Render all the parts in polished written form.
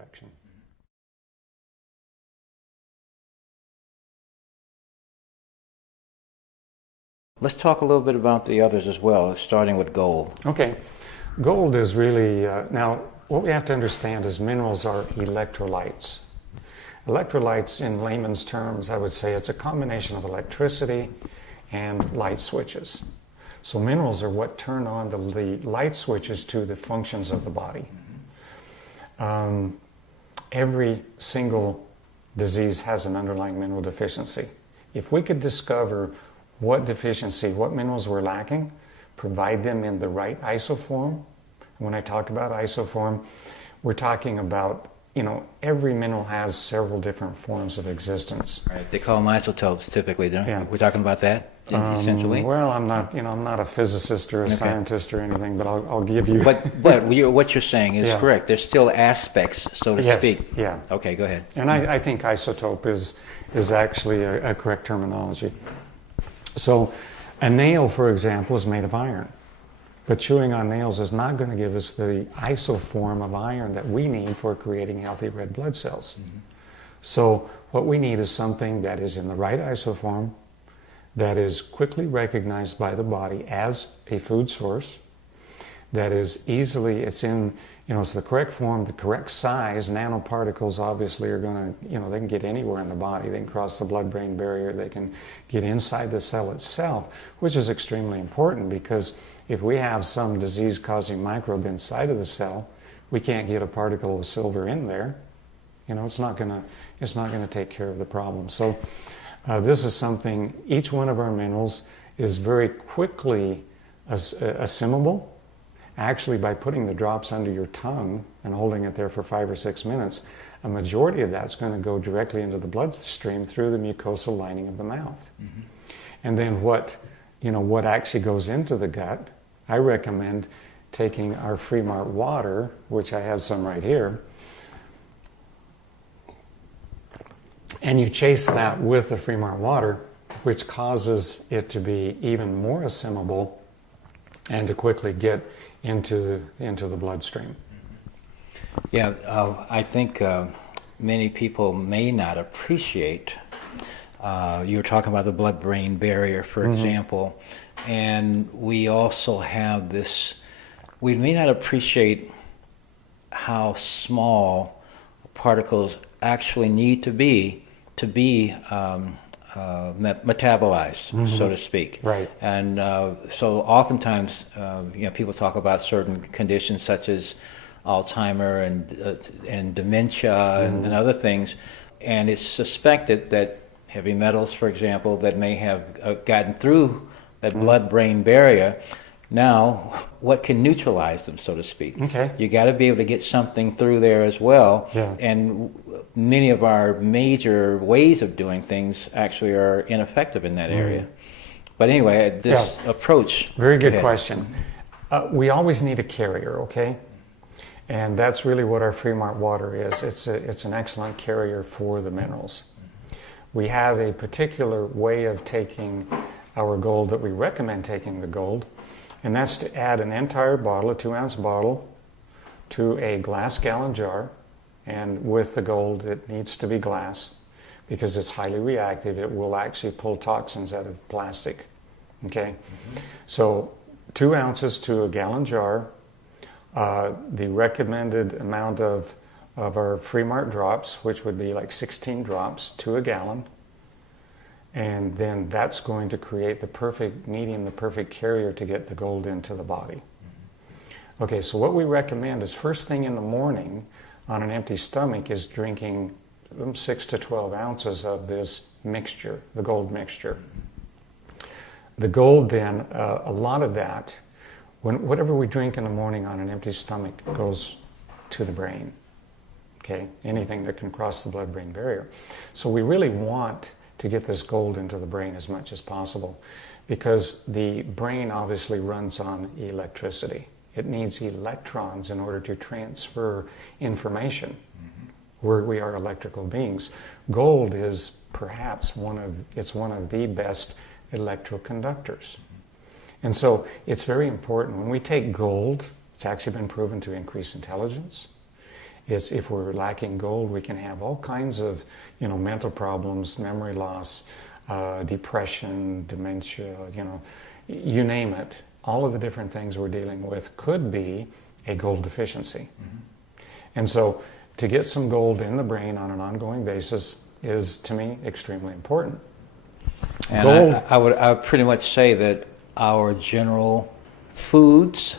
protection. Let's talk a little bit about the others as well, starting with gold. Okay, gold is really, now what we have to understand is minerals are electrolytes. Electrolytes, in layman's terms, I would say it's a combination of electricity and light switches. So minerals are what turn on the light switches to the functions of the body. Every single disease has an underlying mineral deficiency. If we could discover what deficiency, what minerals we're lacking, provide them in the right isoform. When I talk about isoform, we're talking about, every mineral has several different forms of existence. Right. They call them isotopes typically, don't they? Yeah. We're talking about that, essentially? Well, I'm not a physicist or a scientist or anything, but I'll give you... But what you're saying is correct. There's still aspects, so to speak. Yeah. Okay, go ahead. And I think isotope is actually a correct terminology. So a nail, for example, is made of iron. But chewing on nails is not going to give us the isoform of iron that we need for creating healthy red blood cells. Mm-hmm. So what we need is something that is in the right isoform, that is quickly recognized by the body as a food source, that is easily, it's the correct form, the correct size. Nanoparticles obviously are going to, they can get anywhere in the body. They can cross the blood-brain barrier. They can get inside the cell itself, which is extremely important because if we have some disease-causing microbe inside of the cell, we can't get a particle of silver in there. It's not going to take care of the problem. So this is something, each one of our minerals is very quickly assimilable. Actually, by putting the drops under your tongue and holding it there for 5 or 6 minutes, a majority of that's going to go directly into the bloodstream through the mucosal lining of the mouth. Mm-hmm. And then what actually goes into the gut, I recommend taking our Fremart water, which I have some right here, and you chase that with the Fremart water, which causes it to be even more assimilable and to quickly get into the bloodstream. Yeah, I think many people may not appreciate, you were talking about the blood-brain barrier, for example, and we also have this, we may not appreciate how small particles actually need to be metabolized, so to speak. Right. And so oftentimes, people talk about certain conditions such as Alzheimer and dementia and other things, and it's suspected that heavy metals, for example, that may have gotten through that blood-brain barrier. Now, what can neutralize them, so to speak? Okay. You got to be able to get something through there as well. Yeah. And many of our major ways of doing things actually are ineffective in that area. But anyway, this approach. Very good question. We always need a carrier, okay? And that's really what our Fremart water is. It's an excellent carrier for the minerals. We have a particular way of taking our gold that we recommend taking the gold, and that's to add an entire bottle, a 2-ounce bottle, to a glass gallon jar. And with the gold, it needs to be glass because it's highly reactive. It will actually pull toxins out of plastic. Okay? So 2 ounces to a gallon jar. The recommended amount of our Fremart drops, which would be like 16 drops to a gallon. And then that's going to create the perfect medium, the perfect carrier to get the gold into the body. Okay, so what we recommend is first thing in the morning on an empty stomach is drinking 6 to 12 ounces of this mixture, the gold mixture. The gold then, a lot of that, whatever we drink in the morning on an empty stomach goes to the brain. Okay, anything that can cross the blood-brain barrier. So we really want to get this gold into the brain as much as possible because the brain obviously runs on electricity. It needs electrons in order to transfer information. We are electrical beings. Gold is perhaps one of the best electroconductors. And so it's very important. When we take gold, it's actually been proven to increase intelligence. It's if we're lacking gold, we can have all kinds of, mental problems, memory loss, depression, dementia, you name it. All of the different things we're dealing with could be a gold deficiency. And so to get some gold in the brain on an ongoing basis is, to me, extremely important. And Gold, I would pretty much say that our general foods,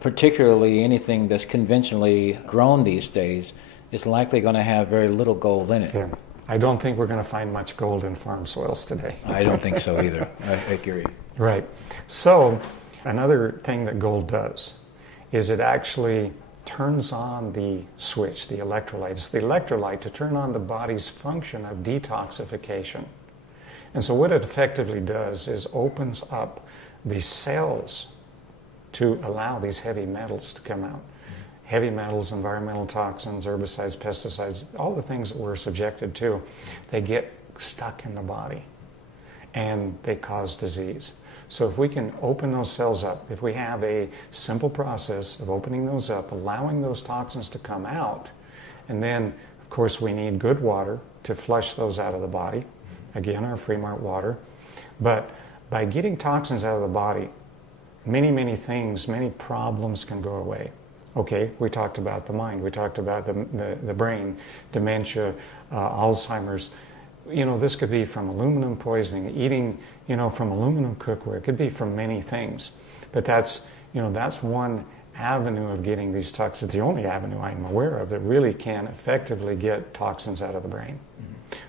particularly anything that's conventionally grown these days, is likely going to have very little gold in it. yeah, I don't think we're going to find much gold in farm soils today. I don't think so either. I agree. Right. So another thing that gold does is it actually turns on the switch, the electrolyte. It's the electrolyte to turn on the body's function of detoxification. And so what it effectively does is opens up the cells to allow these heavy metals to come out. Heavy metals, environmental toxins, herbicides, pesticides, all the things that we're subjected to, they get stuck in the body and they cause disease. So if we can open those cells up, if we have a simple process of opening those up, allowing those toxins to come out, and then, of course, we need good water to flush those out of the body. Again, our Free Mart water. But by getting toxins out of the body, many things, many problems can go away. Okay, we talked about the mind, we talked about the brain, dementia, Alzheimer's. This could be from aluminum poisoning, eating, from aluminum cookware. It could be from many things. But that's one avenue of getting these toxins, the only avenue I'm aware of that really can effectively get toxins out of the brain.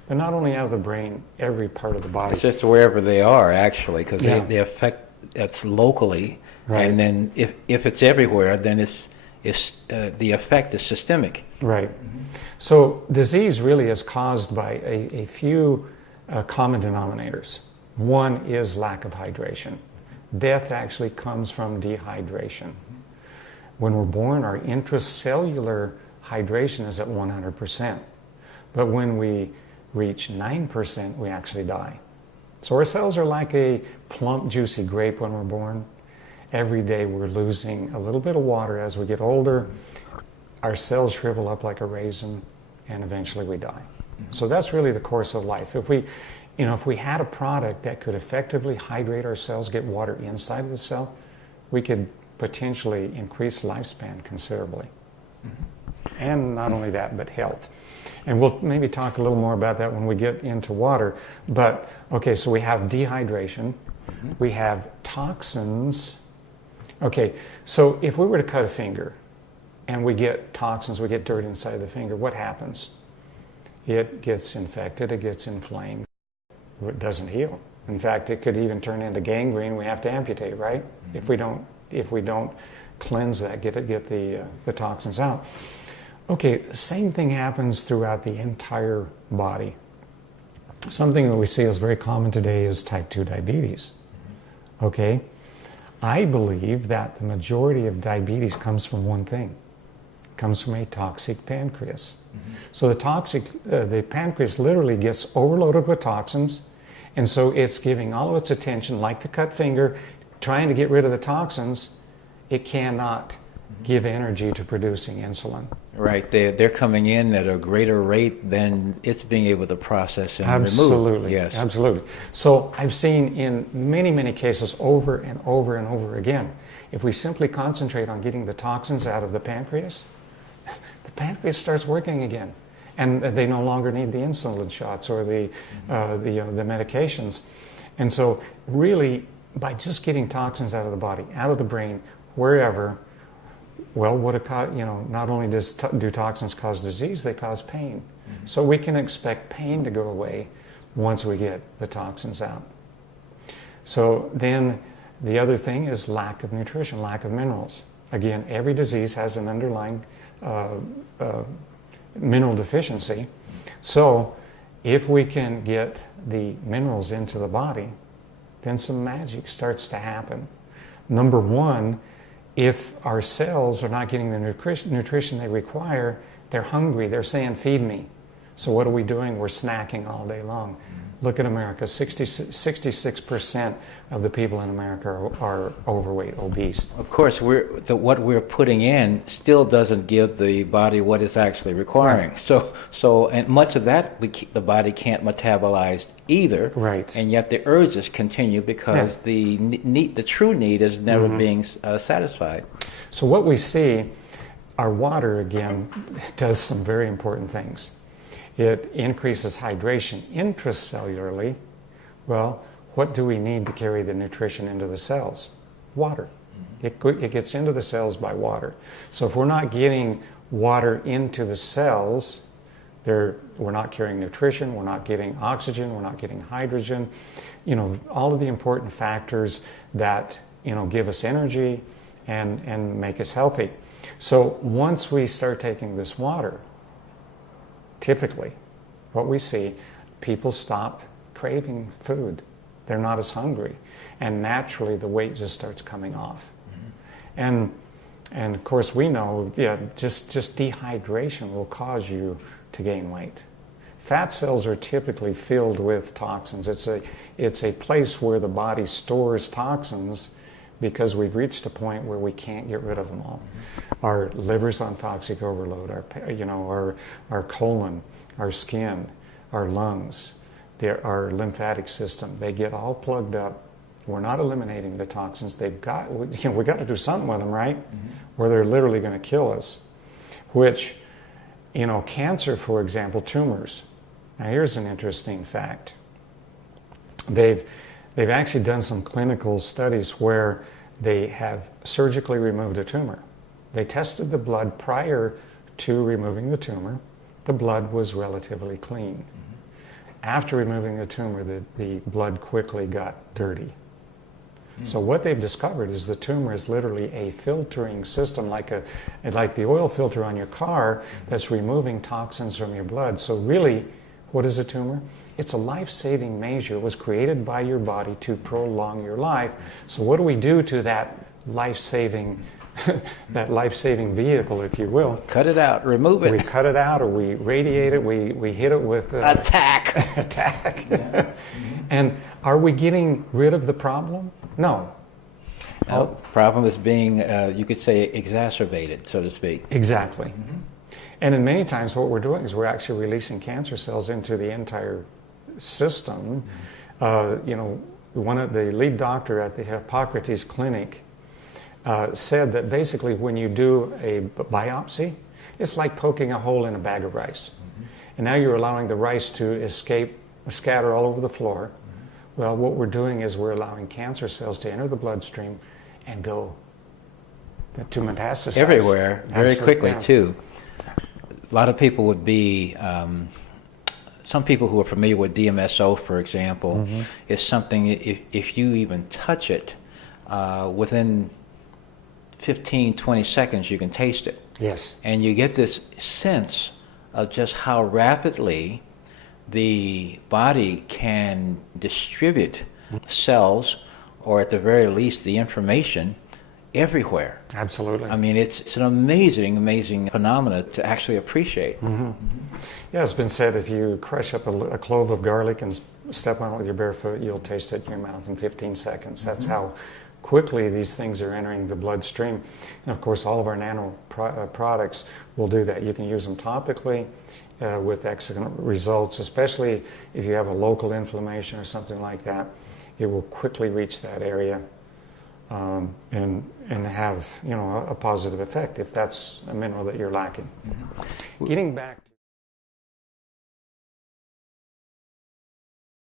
But not only out of the brain, every part of the body. It's just wherever they are, actually, because Yeah. they affect that's locally. Right. And then if it's everywhere, then the effect is systemic. Right. So disease really is caused by a few common denominators. One is lack of hydration. Death actually comes from dehydration. When we're born, our intracellular hydration is at 100%. But when we reach 9%, we actually die. So our cells are like a plump, juicy grape when we're born. Every day we're losing a little bit of water as we get older. Our cells shrivel up like a raisin, and eventually we die. So that's really the course of life. If we had a product that could effectively hydrate our cells, get water inside of the cell, we could potentially increase lifespan considerably. And not only that, but health. And we'll maybe talk a little more about that when we get into water. But, okay, so we have dehydration. We have toxins. Okay, so if we were to cut a finger and we get toxins, we get dirt inside the finger, what happens? It gets infected, it gets inflamed, it doesn't heal. In fact, it could even turn into gangrene. We have to amputate, right? If we don't cleanse that, get the toxins out. Okay, same thing happens throughout the entire body. Something that we see is very common today is type 2 diabetes. Okay, I believe that the majority of diabetes comes from one thing. It comes from a toxic pancreas. So the pancreas literally gets overloaded with toxins, and so it's giving all of its attention, like the cut finger, trying to get rid of the toxins. It cannot give energy to producing insulin. Right, they're coming in at a greater rate than it's being able to process and Absolutely. remove. Yes, absolutely. So I've seen in many cases over and over and over again, if we simply concentrate on getting the toxins out of the pancreas starts working again, and they no longer need the insulin shots or the medications. And so really, by just getting toxins out of the body, out of the brain, wherever, well, not only do toxins cause disease, they cause pain. So we can expect pain to go away once we get the toxins out. So then the other thing is lack of nutrition, lack of minerals. Again, every disease has an underlying mineral deficiency. So if we can get the minerals into the body, then some magic starts to happen. Number one, if our cells are not getting the nutrition they require, they're hungry, they're saying, feed me. So what are we doing? We're snacking all day long. Look at America. 66% of the people in America are overweight, obese. Of course, what we're putting in still doesn't give the body what it's actually requiring. Right. And much of that the body can't metabolize either. Right. And yet the urges continue because the true need is never being satisfied. So what we see, our water again does some very important things. It increases hydration intracellularly. Well, what do we need to carry the nutrition into the cells? Water. It gets into the cells by water. So if we're not getting water into the cells, we're not carrying nutrition, we're not getting oxygen, we're not getting hydrogen. All of the important factors that give us energy and make us healthy. So once we start taking this water, typically, what we see, people stop craving food. They're not as hungry. And naturally, the weight just starts coming off. And of course, we know, just dehydration will cause you to gain weight. Fat cells are typically filled with toxins. It's a place where the body stores toxins because we've reached a point where we can't get rid of them all. Our liver's on toxic overload, our colon, our skin, our lungs, our lymphatic system, they get all plugged up. We're not eliminating the toxins. We've got to do something with them, right? Or they're literally going to kill us. Which, cancer, for example, tumors. Now here's an interesting fact. They've actually done some clinical studies where they have surgically removed a tumor. They tested the blood prior to removing the tumor. The blood was relatively clean. After removing the tumor, the blood quickly got dirty. So what they've discovered is the tumor is literally a filtering system, like the oil filter on your car that's removing toxins from your blood. So really, what is a tumor? It's a life-saving measure. It was created by your body to prolong your life. So what do we do to that life-saving vehicle, if you will? Cut it out, remove it. We cut it out, or we radiate it, we hit it with... attack! Attack. Yeah. And are we getting rid of the problem? No. The problem is being, you could say, exacerbated, so to speak. Exactly. And in many times what we're doing is we're actually releasing cancer cells into the entire system. One of the lead doctor at the Hippocrates Clinic said that basically when you do a biopsy, it's like poking a hole in a bag of rice. And now you're allowing the rice to scatter all over the floor. Well, what we're doing is we're allowing cancer cells to enter the bloodstream and go to metastasize. Everywhere, very quickly, yeah. too. A lot of people would be, some people who are familiar with DMSO, for example, is something, if you even touch it, within 15, 20 seconds, you can taste it. Yes. And you get this sense of just how rapidly the body can distribute cells, or at the very least the information, everywhere. Absolutely. I mean, it's an amazing phenomenon to actually appreciate. Yeah, it's been said if you crush up a clove of garlic and step on it with your bare foot, you'll taste it in your mouth in 15 seconds. That's how quickly these things are entering the bloodstream. And of course, all of our nano products will do that. You can use them topically with excellent results, especially if you have a local inflammation or something like that. It will quickly reach that area and have a positive effect if that's a mineral that you're lacking. Getting back to